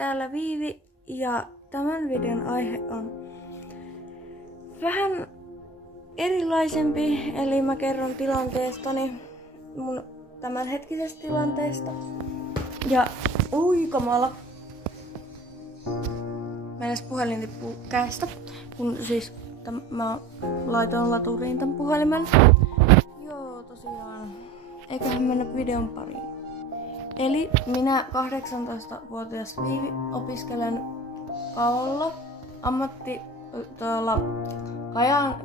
täällä Viivi ja tämän videon aihe on vähän erilaisempi, eli mä kerron tilanteestani, mun tämänhetkisestä tilanteesta. Ja kamala. Menes puhelin tippuu käestä, kun siis mä laitoin laturiin tän puhelimen. Joo, tosiaan. Eiköhän mennä videon pariin. Eli minä 18-vuotias Viivi opiskelen Kaolla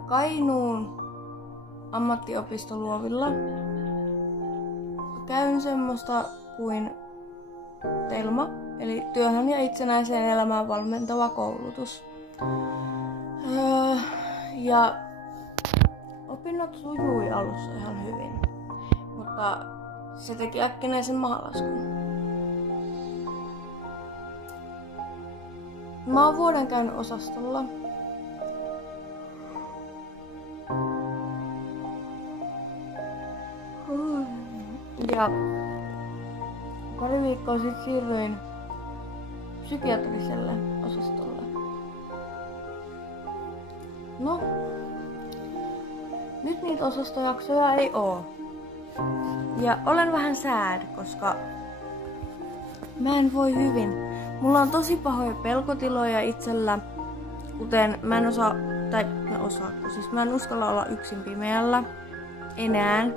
Kainuun ammattiopisto Luovilla. Käyn semmoista kuin TELMA, eli työhön ja itsenäiseen elämään valmentava koulutus. Ja opinnot sujui alussa ihan hyvin, mutta se teki äkkinäisen mahalaskun. Mä oon vuoden käynyt osastolla. Ja pari viikkoa sitten siirryin psykiatriselle osastolle. No, nyt niitä osastojaksoja ei oo. Ja olen vähän sad, koska mä en voi hyvin. Mulla on tosi pahoja pelkotiloja itsellä, kuten mä en mä en uskalla olla yksin pimeällä enää.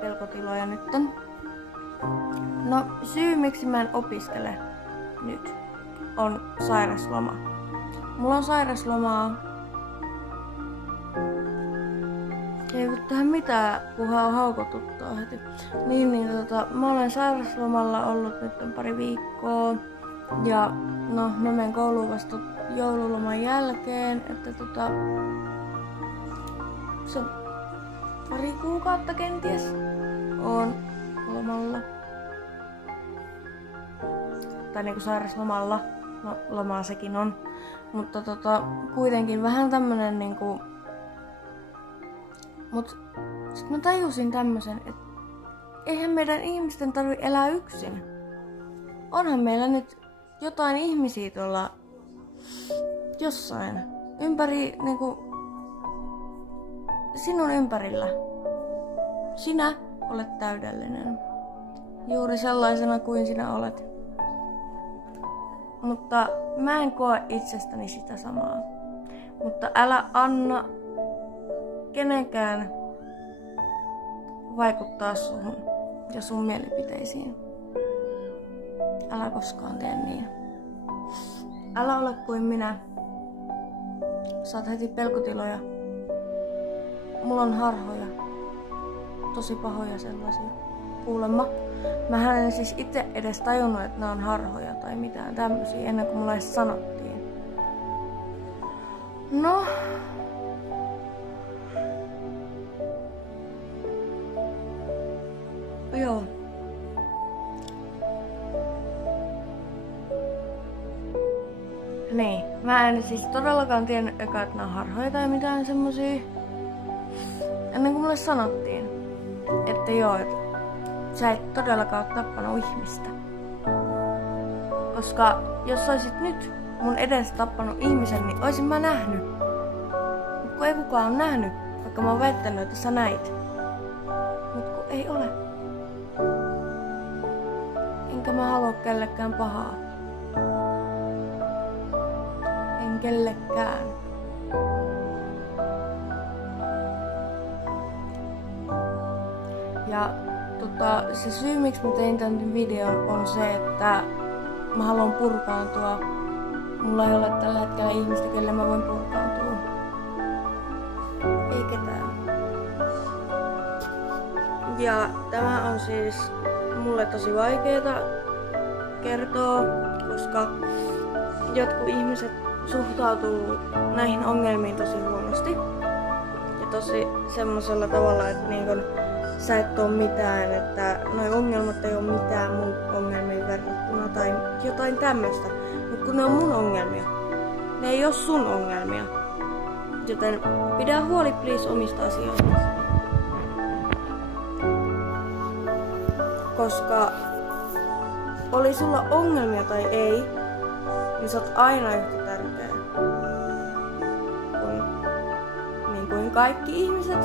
Pelkotiloja nytten. No, syy miksi mä en opiskele nyt on sairasloma. Mulla on sairaslomaa. Ei voi tehdä mitään, kunhan haukotuttaa heti. Mä olen sairaslomalla ollut nyt pari viikkoa. Ja no, mä menen kouluun vasta joululoman jälkeen, että se on pari kuukautta kenties oon lomalla. Tai niinku sairaslomalla. No, lomaa sekin on. Mutta kuitenkin vähän tämmönen niinku. Mut sit mä tajusin tämmösen, että eihän meidän ihmisten tarvi elää yksin. Onhan meillä nyt jotain ihmisiä tuolla jossain ympäri, niinku sinun ympärillä. Sinä olet täydellinen. Juuri sellaisena kuin sinä olet. Mutta mä en koe itsestäni sitä samaa. Mutta älä anna kenenkään vaikuttaa suhun ja sun mielipiteisiin. Älä koskaan tee niin. Älä ole kuin minä. Saat heti pelkotiloja. Mulla on harhoja. Tosi pahoja sellaisia. Kuulemma. Mähän en siis itse edes tajunnut, että ne on harhoja tai mitään tämmösiä ennen kuin mulle edes sanottiin. No. Joo. Niin. Mä en siis todellakaan tiennyt että ne on harhoja tai mitään semmosia. Ennen kuin mulle sanottiin, että joo, että sä et todellakaan ole tappanut ihmistä. Koska jos olisit nyt mun edes tappanut ihmisen, niin oisin mä nähnyt. Mut kun ei kukaan ole nähnyt, vaikka mä oon väittänyt, että sä näit. Mut kun ei ole. Enkä mä halua kellekään pahaa. En kellekään. Ja se syy miksi mä tein tämän videon on se, että mä haluan purkaantua. Mulla ei ole tällä hetkellä ihmistä, kelle mä voin purkaantua. Ei ketään. Ja tämä on siis mulle tosi vaikeeta kertoa, koska jotkut ihmiset suhtautuu näihin ongelmiin tosi huonosti. Ja tosi semmosella tavalla, että sä et oo mitään, että noi ongelmat ei oo mitään mun ongelmiin verrattuna tai jotain tämmöstä. Mut kun ne on mun ongelmia, ne ei oo sun ongelmia. Joten pidä huoli please omista asioista. Koska oli sulla ongelmia tai ei, niin sä oot aina yhtä tärkeä. Niin kuin kaikki ihmiset.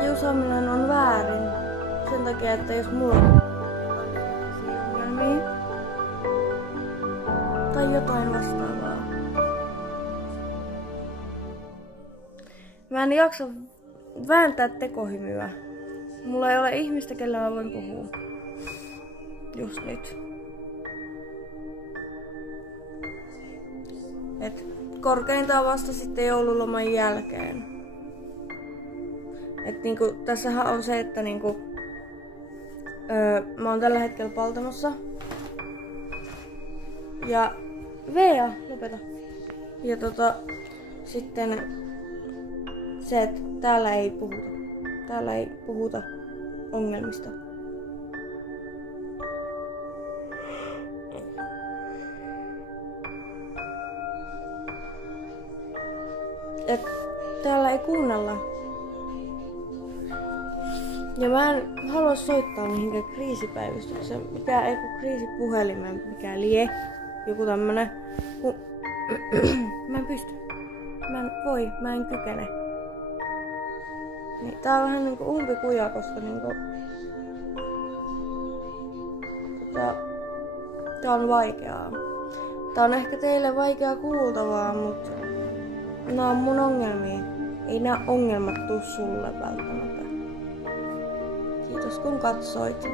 Kiusaaminen on väärin sen takia, että jos mulla on ongelmia tai jotain vastaavaa. Mä en jaksa vääntää tekohymyä. Mulla ei ole ihmistä, kellä mä voin puhua. Just nyt. Et korkeintaan vasta sitten joululoman jälkeen. Et niinku, tässähän on se, että niinku, mä oon tällä hetkellä Paltamossa. Ja Vea, lopeta. Ja sitten se, että täällä ei puhuta. Täällä ei puhuta ongelmista. Et täällä ei kuunnella. Ja mä en halua soittaa mihinkään kriisipäivystykseen, mikä ei kun kriisipuhelimen, mikä lie, joku tämmönen. Mä en pysty. Mä en voi, mä en kykene. Niin, tää on vähän niinku umpikuja, koska niinku tää on vaikeaa. Tää on ehkä teille vaikeaa kuultavaa, mutta nää on mun ongelmia. Ei nää ongelmat tuu sulle välttämättä. Kiitos kun katsoit.